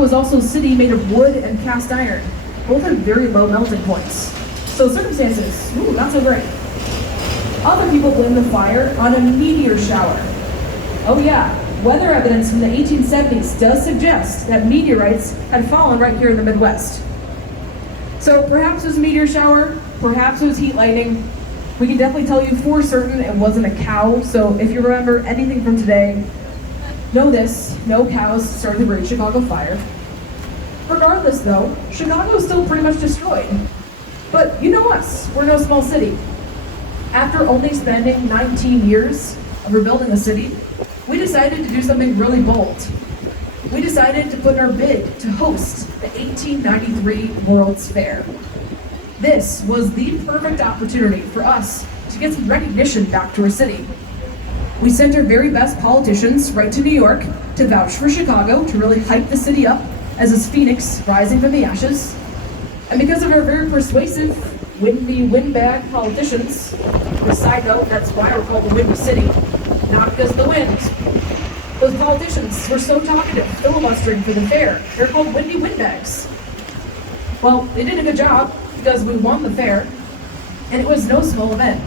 was also a city made of wood and cast iron, both at very low melting points. So circumstances, not so great. Other people blame the fire on a meteor shower. Oh yeah, weather evidence from the 1870s does suggest that meteorites had fallen right here in the Midwest. So perhaps it was a meteor shower, perhaps it was heat lightning. We can definitely tell you for certain it wasn't a cow, so if you remember anything from today, know this, no cows started the Great Chicago Fire. Regardless though, Chicago is still pretty much destroyed. But you know us, we're no small city. After only spending 19 years of rebuilding the city, we decided to do something really bold. We decided to put in our bid to host the 1893 World's Fair. This was the perfect opportunity for us to get some recognition back to our city. We sent our very best politicians right to New York to vouch for Chicago, to really hype the city up as this phoenix rising from the ashes. And because of our very persuasive, windy, windbag politicians, a side note, that's why we're called the Windy City, not because of the wind. Those politicians were so talkative, filibustering for the fair. They're called windy windbags. Well, they did a good job because we won the fair, and it was no small event.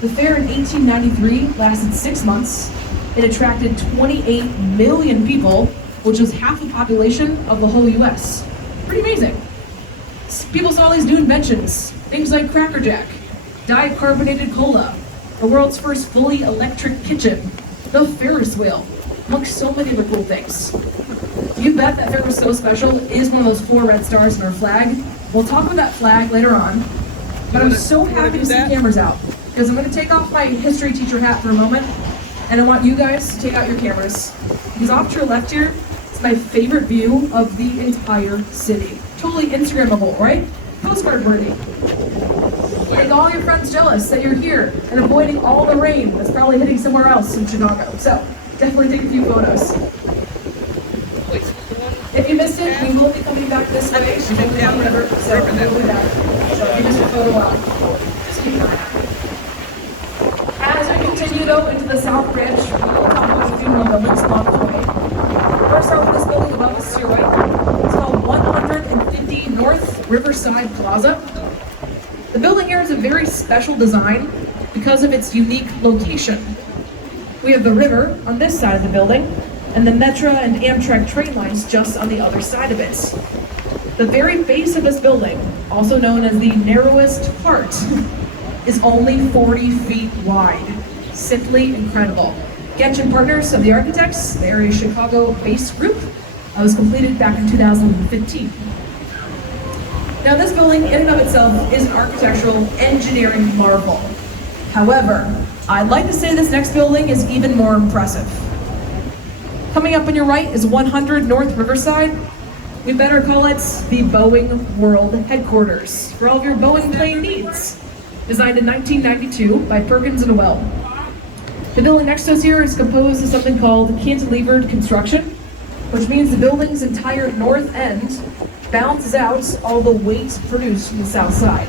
The fair in 1893 lasted 6 months. It attracted 28 million people, which was half the population of the whole US. Pretty amazing. People saw these new inventions, things like Cracker Jack, dyed carbonated cola, the world's first fully electric kitchen, the Ferris wheel, amongst so many other cool things. You bet that fair was so special. It is one of those 4 red stars in our flag. We'll talk about that flag later on, but I'm so happy to see cameras out, because I'm going to take off my history teacher hat for a moment, and I want you guys to take out your cameras, because off to your left here is my favorite view of the entire city. Totally Instagrammable, right? Postcard worthy. Make all your friends jealous that you're here and avoiding all the rain that's probably hitting somewhere else in Chicago. So definitely take a few photos. If you missed it, we will be coming back this way. So we'll be back. So if you missed your photo out, just keep an eye out. As we continue though into the South Branch, we will talk about a few more buildings along the way. First off, this building above us to your right, it's called 150 North Riverside Plaza. The building here is a very special design because of its unique location. We have the river on this side of the building, and the Metra and Amtrak train lines just on the other side of it. The very base of this building, also known as the narrowest part, is only 40 feet wide. Simply incredible. Genshin Partners of the Architects, the area Chicago-based group, was completed back in 2015. Now this building in and of itself is an architectural engineering marvel. However, I'd like to say this next building is even more impressive. Coming up on your right is 100 North Riverside. We better call it the Boeing World Headquarters for all of your Boeing plane needs. Designed in 1992 by Perkins and Will. The building next to us here is composed of something called cantilevered construction, which means the building's entire north end balances out all the weight produced from the south side.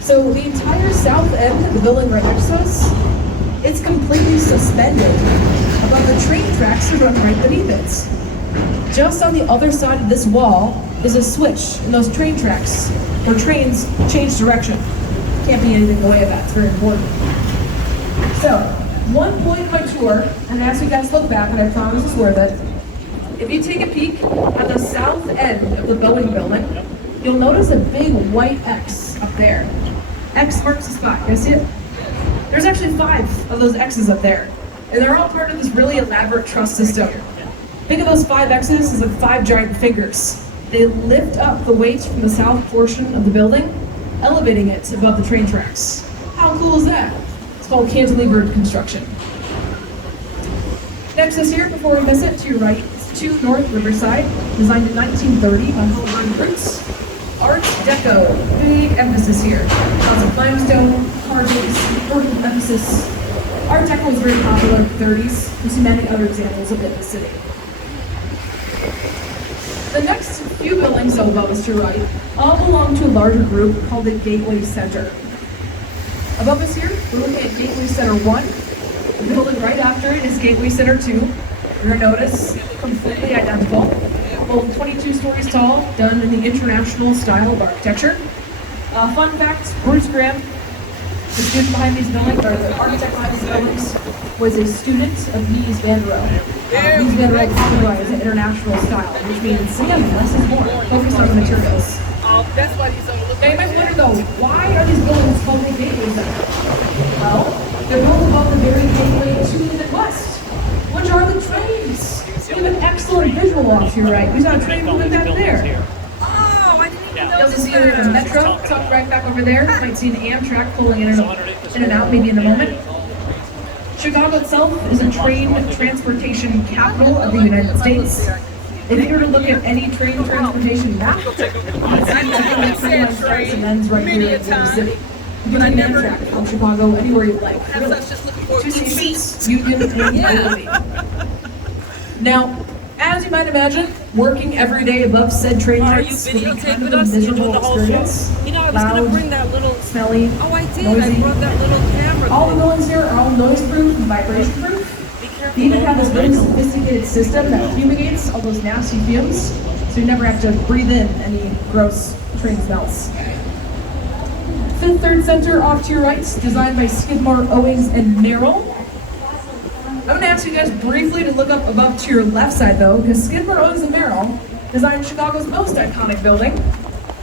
So the entire south end of the building right next to us, it's completely suspended above the train tracks that run right beneath it. Just on the other side of this wall is a switch in those train tracks where trains change direction. Can't be anything in the way of that, it's very important. So, one point of my tour, and as you guys look back, and I promise it's worth it, if you take a peek at the south end of the Boeing building, you'll notice a big white X up there. X marks the spot, you guys see it? There's actually 5 of those X's up there, and they're all part of this really elaborate truss system. Think of those 5 X's as like 5 giant fingers. They lift up the weight from the south portion of the building, elevating it above the train tracks. How cool is that? It's called cantilevered construction. Next is here, before we miss it, to your right, is 2 North Riverside, designed in 1930 by Howard Brooks. Art Deco, big emphasis here. Lots of limestone, carvings, important emphasis. Art Deco was very popular in the 30s. We see many other examples of it in the city. The next few buildings above us to your right all belong to a larger group called the Gateway Center. Above us here, we're looking at Gateway Center 1. The building right after it is Gateway Center 2. You're going to notice completely identical. both 22 stories tall, done in the international style of architecture. Fun fact, Bruce Graham, the student behind these buildings, or the architect behind these buildings, was a student of Mies van der Rohe. Mies van der Rohe popularized the international style, which means, again, less is more, focused on the materials. That's why he's on the Now you might wonder though, why are these buildings called the Gateway Center? Well, they're built above the very gateway to the Midwest, which are the trains. You have an excellent visual off to your right. We saw a train moving back there. Oh, I didn't even know. You also see the metro tucked right back over there. You might see an Amtrak pulling in and out maybe in a moment. Chicago itself is a train transportation capital of the United States. If you were to look at any train transportation map, you'd see that the train line starts and ends right here in the city. You can take an Amtrak from Chicago anywhere you like. I was just looking for Two stations, Union and Liberty. Now, as you might imagine, working every day above said train Are you tracks can be kind videotaping of a us? You doing miserable the whole experience. show? You know, I was gonna bring that little. Smelly, Oh, I did. noisy. I brought that little camera. All the thing. buildings here are all noise-proof and vibration-proof. Be They careful. even have this very sophisticated system that fumigates all those nasty fumes, so you never have to breathe in any gross train smells. Fifth Third Center off to your right, designed by Skidmore, Owings, and Merrill. I'm going to ask you guys briefly to look up above to your left side though, because Skidmore, Owings, and Merrill designed Chicago's most iconic building,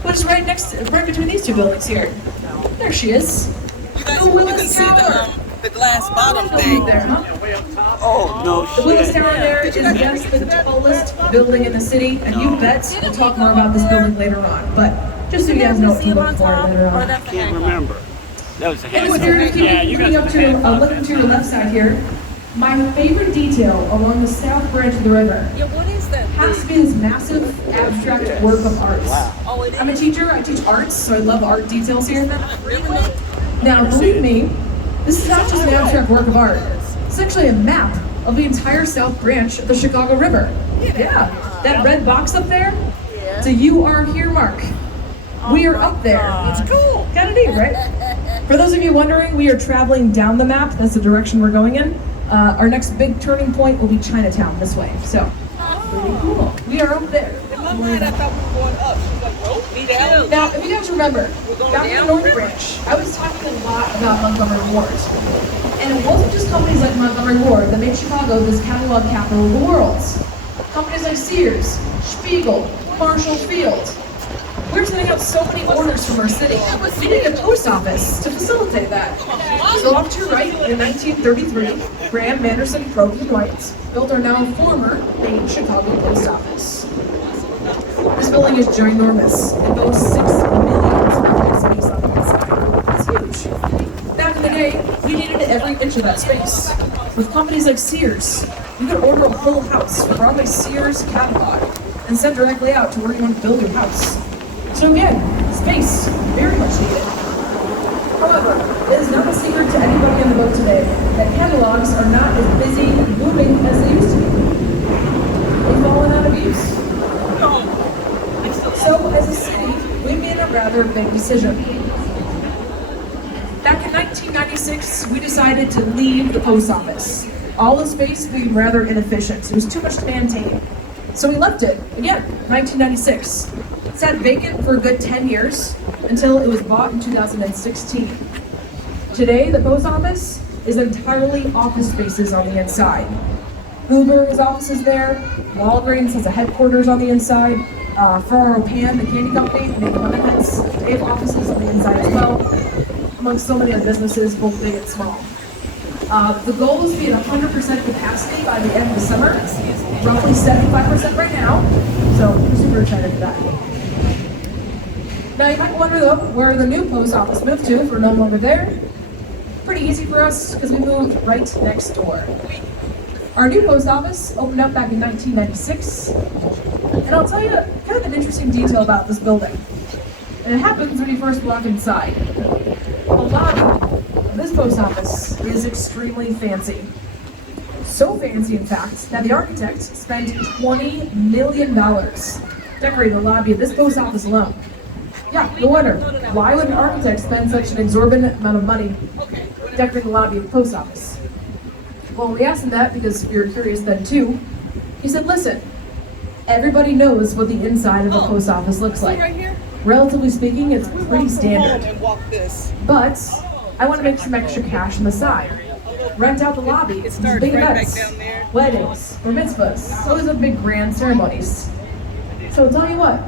which is right between these two buildings here. There she is. You guys, The you Willis can see Tower. the glass bottom Building thing. there, huh? Oh, no The Willis shit. Tower there is just the tallest building in the city, and you bet we'll talk more about this building later on. But just so you guys know what to look for later on. Can't remember. That was a Anyway, hand. if you're looking up to looking to your left side here, my favorite detail along the south branch of the river Yeah, what is that has to thing? be this massive abstract work of art. Oh, it is. I'm a teacher. I teach arts, so I love art details here. Really? Now, believe me, this is not just an abstract work of art. It's actually a map of the entire south branch of the Chicago River. Yeah, that red box up there, it's a "You Are Here" mark. We are up there. It's cool. Kind of neat, right? For those of you wondering, we are traveling down the map. That's the direction we're going in. Our next big turning point will be Chinatown this way. So, pretty cool. We are up there. In my mind, I thought we were going up. She's like, nope, me down. Now, if you guys remember, going back in the down? North Branch, I was talking a lot about Montgomery Ward. And it wasn't just companies like Montgomery Ward that made Chicago this catalog capital of the world. Companies like Sears, Spiegel, Marshall Field. We're sending out so many orders from our city. We need a post office to facilitate that. So off to your right, in 1933, Graham, Manderson, Probst, and White built our now former main Chicago post office. This building is ginormous. It boasts 6 million square feet of space on the inside. It's huge. Back in the day, we needed every inch of that space. With companies like Sears, you could order a whole house from a Sears catalog and send directly out to where you want to build your house. So again, space, very much needed. However, it is not a secret to anybody on the boat today that catalogs are not as busy and booming as they used to be. They've fallen out of use. So, as a city, we made a rather big decision. Back in 1996, we decided to leave the post office. All the space being rather inefficient. It was too much to maintain. So we left it, again, 1996. It sat vacant for a good 10 years until it was bought in 2016. Today, the post office is entirely office spaces on the inside. Uber has offices there, Walgreens has a headquarters on the inside, Ferrero Pan, the candy company, they make lemonheads, they have offices on the inside as well, amongst so many other businesses, both big and small. The goal is to be at 100% capacity by the end of the summer, roughly 75% right now, so we're super excited for that. Now you might wonder though, where the new post office moved to if we're no longer there. Pretty easy for us because we moved right next door. Our new post office opened up back in 1996, and I'll tell you kind of an interesting detail about this building. And it happens when you first walk inside. The lobby of this post office is extremely fancy. So fancy, in fact, that the architect spent $20 million decorating the lobby of this post office alone. Yeah, no wonder. Why would an architect spend such an exorbitant amount of money decorating the lobby of the post office? Well, we asked him that because we were curious then too. He said, listen, Everybody knows what the inside of a Oh. post office looks See like. right here? Relatively speaking, it's We pretty walk from home standard. and walk this. But I want to make some extra cash on the side. Rent out the lobby. It starts Big right back events, down there. weddings, bar mitzvahs. Those are big grand ceremonies. So I'll tell you what,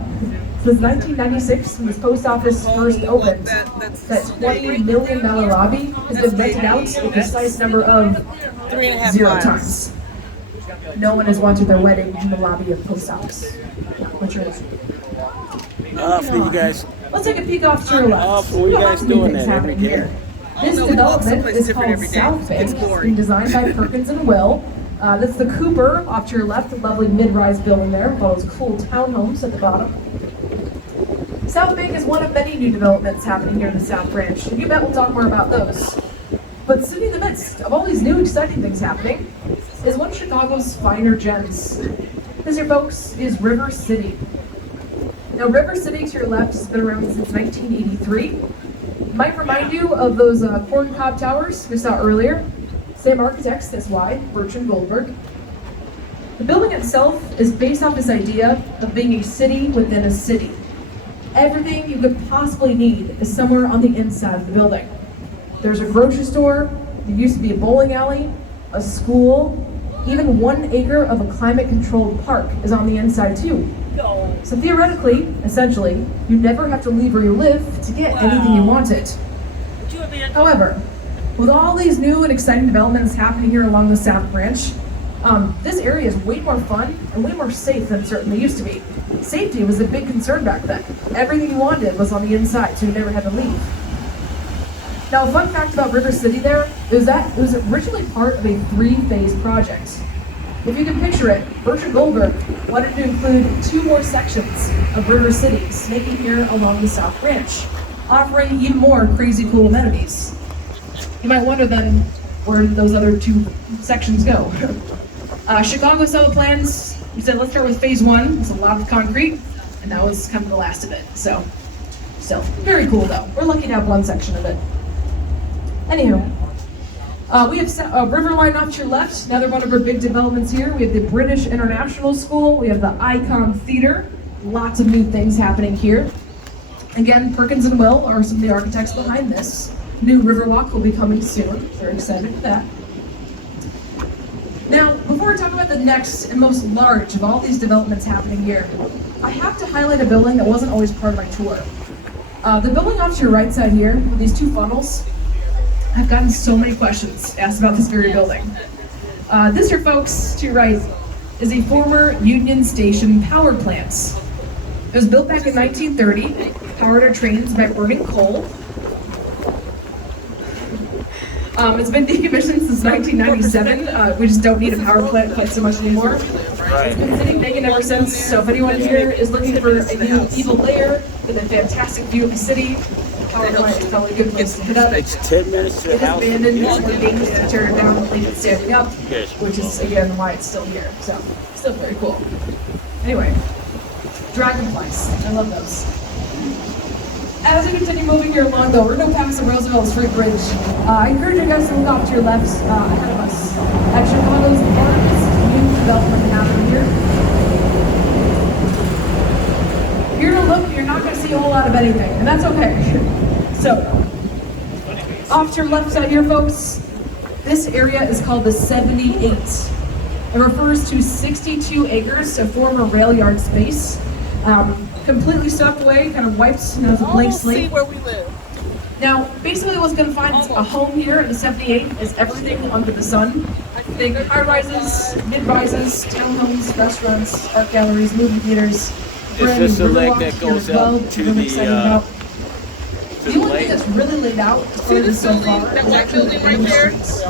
since 1996, when this post office first opened, that $20 million lobby has been rented out a precise number of 3.5 0 miles. times. No one has wanted their wedding in the lobby of the post office. Which is For you guys. Let's take a peek off to your left. What are you guys doing there every day? Here. This No, we walk development someplace is different called every day. South Bank. It's It's boring. being designed by Perkins and Will. That's the Cooper off to your left, a lovely mid-rise building there with all those cool townhomes at the bottom. South Bank is one of many new developments happening here in the South Branch. You bet we'll talk more about those. But sitting in the midst of all these new exciting things happening is one of Chicago's finer gems. This here, folks, is River City. Now, River City to your left has been around since 1983. Might remind you of those corn cob towers we saw earlier. Same architects, that's why, Bertrand Goldberg. The building itself is based off this idea of being a city within a city. Everything you could possibly need is somewhere on the inside of the building. There's a grocery store, there used to be a bowling alley, a school, even 1 acre of a climate-controlled park is on the inside too. So theoretically, essentially, you never have to leave where you live to get anything you wanted. However, with all these new and exciting developments happening here along the South Branch, this area is way more fun and way more safe than it certainly used to be. Safety was a big concern back then. Everything you wanted was on the inside, so you never had to leave. Now, a fun fact about River City there is that it was originally part of a 3-phase project. If you can picture it, Bertrand Goldberg wanted to include 2 more sections of River City snaking here along the South Branch, offering even more crazy cool amenities. You might wonder then, where did those other 2 sections go? Chicago saw the plans. We said, let's start with phase 1. It's a lot of concrete, and that was kind of the last of it. So, still, very cool though. We're lucky to have 1 section of it. Anywho, we have Riverline off to your left, another one of our big developments here. We have the British International School, we have the Icon Theater, lots of new things happening here. Again, Perkins and Will are some of the architects behind this. New Riverwalk will be coming soon, very excited for that. Now, before we talk about the next and most large of all these developments happening here, I have to highlight a building that wasn't always part of my tour. The building off to your right side here, with these 2 funnels, I've gotten so many questions asked about this very building. This here, folks, to your right, is a former Union Station power plant. It was built back in 1930, powered our trains by burning coal. It's been decommissioned since 1997. We just don't need a power plant quite so much anymore. It's been sitting vacant ever since, so if anyone here is looking for a new evil lair with a fantastic view of the city, power plant is probably a good place to put up. It's 10 minutes to the It is house. abandoned, it's more dangerous to tear it down and leave it standing up, Yes. which is again why it's still here. So, still very cool. Anyway, dragonflies. I love those. As we continue moving here along, though, we're going to pass the Roosevelt Street Bridge. I encourage you guys to look off to your left ahead of us at Chicago's largest new development happening here. Here to look, you're not going to see a whole lot of anything, and that's okay. So, off to your left side here, folks, this area is called the 78. It refers to 62 acres of former rail yard space. Completely swept away, kind of wiped, as a blank Almost see slate. where we live. Now, basically what's going to find a home here in the 78 is everything under the sun. Think high-rises, mid-rises, townhomes, restaurants, art galleries, movie theaters. Is this the leg Riverwalk that here goes as well, up which to I'm really the, excited about. to The the only thing lake? that's really laid out as See far as this so building, far that is white actually building the right English there? streets.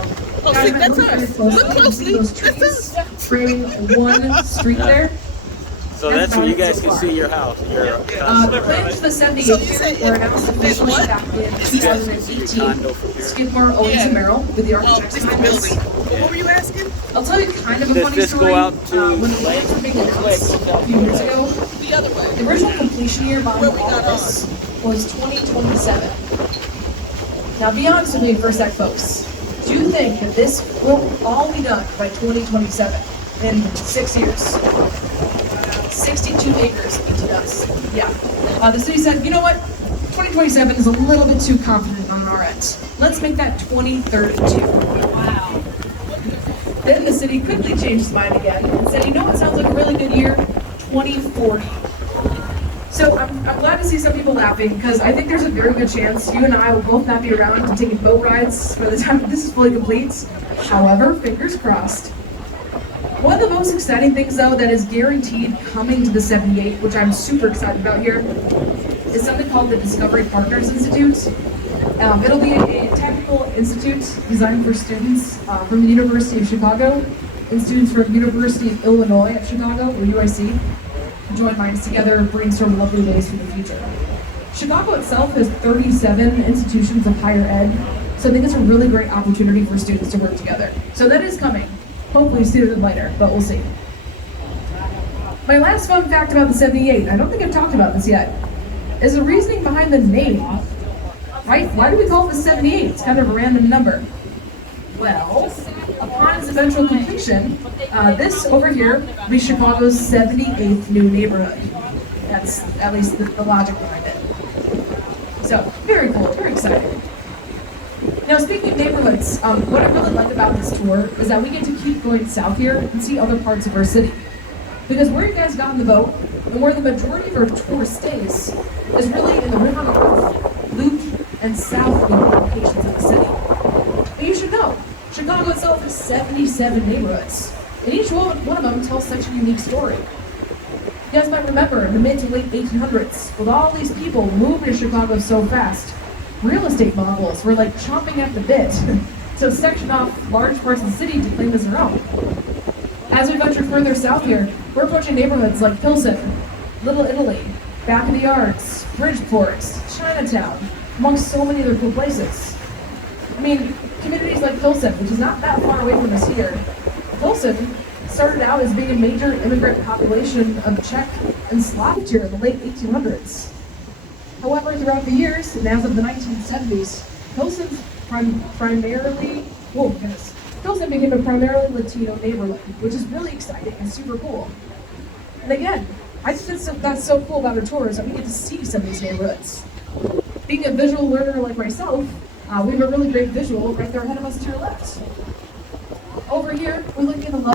Oh, Guys, see, if I that's look very us. closely, Look you can see closely. those That's trees us. framing one street there. So that's where you guys can see your house. Your The plans for the 78 So you said were announced officially what? back in you guys can see your 2018. condo from here. Skidmore, Owens Yeah. and Merrill with the Oh, architects it's the behind building. this. What were you asking? I'll tell you kind of a Does funny this story. go out to When the Lake? plans were being announced a few years ago, The other way. the original completion year behind Where we all got of this was 2027. Now be honest with me for a sec, folks. Do you think that this will all be done by 2027 in 6 years? 62 acres, BT does. Yeah. The city said, you know what? 2027 is a little bit too confident on our end. Let's make that 2032. Wow. Then the city quickly changed its mind again and said, you know what sounds like a really good year? 2040. So I'm glad to see some people laughing because I think there's a very good chance you and I will both not be around and taking boat rides by the time this is fully complete. However, fingers crossed. One of the most exciting things though that is guaranteed coming to the 78, which I'm super excited about here, is something called the Discovery Partners Institute. It'll be a technical institute designed for students from the University of Chicago and students from the University of Illinois at Chicago, or UIC, join minds together, brainstorm lovely days for the future. Chicago itself has 37 institutions of higher ed, so I think it's a really great opportunity for students to work together. So that is coming, hopefully sooner than later, but we'll see. My last fun fact about the 78, I don't think I've talked about this yet, is the reasoning behind the name, right? Why do we call it the 78? It's kind of a random number. Well, upon its eventual completion, this over here will be Chicago's 78th new neighborhood. That's at least the logic behind it. So, very cool, very exciting. Now, speaking of neighborhoods, what I really like about this tour is that we get to keep going south here and see other parts of our city. Because where you guys got on the boat, and where the majority of our tour stays, is really in the River North, Loop, and South Loop locations of the city. And you should know, Chicago itself has 77 neighborhoods, and each one of them tells such a unique story. You guys might remember in the mid to late 1800s, with all these people moving to Chicago so fast, real estate moguls were like chomping at the bit to section off large parts of the city to claim as their own. As we venture further south here, we're approaching neighborhoods like Pilsen, Little Italy, Back of the Yards, Bridgeport, Chinatown, amongst so many other cool places. I mean, communities like Pilsen, which is not that far away from us here, Pilsen started out as being a major immigrant population of Czech and Slovak here in the late 1800s. However, throughout the years, and as of the 1970s, Pilsen's Pilsen became a primarily Latino neighborhood, which is really exciting and super cool. And again, I think that's so cool about our tours that we get to see some of these neighborhoods. Being a visual learner like myself, we have a really great visual right there ahead of us to your left. Over here, we're looking at the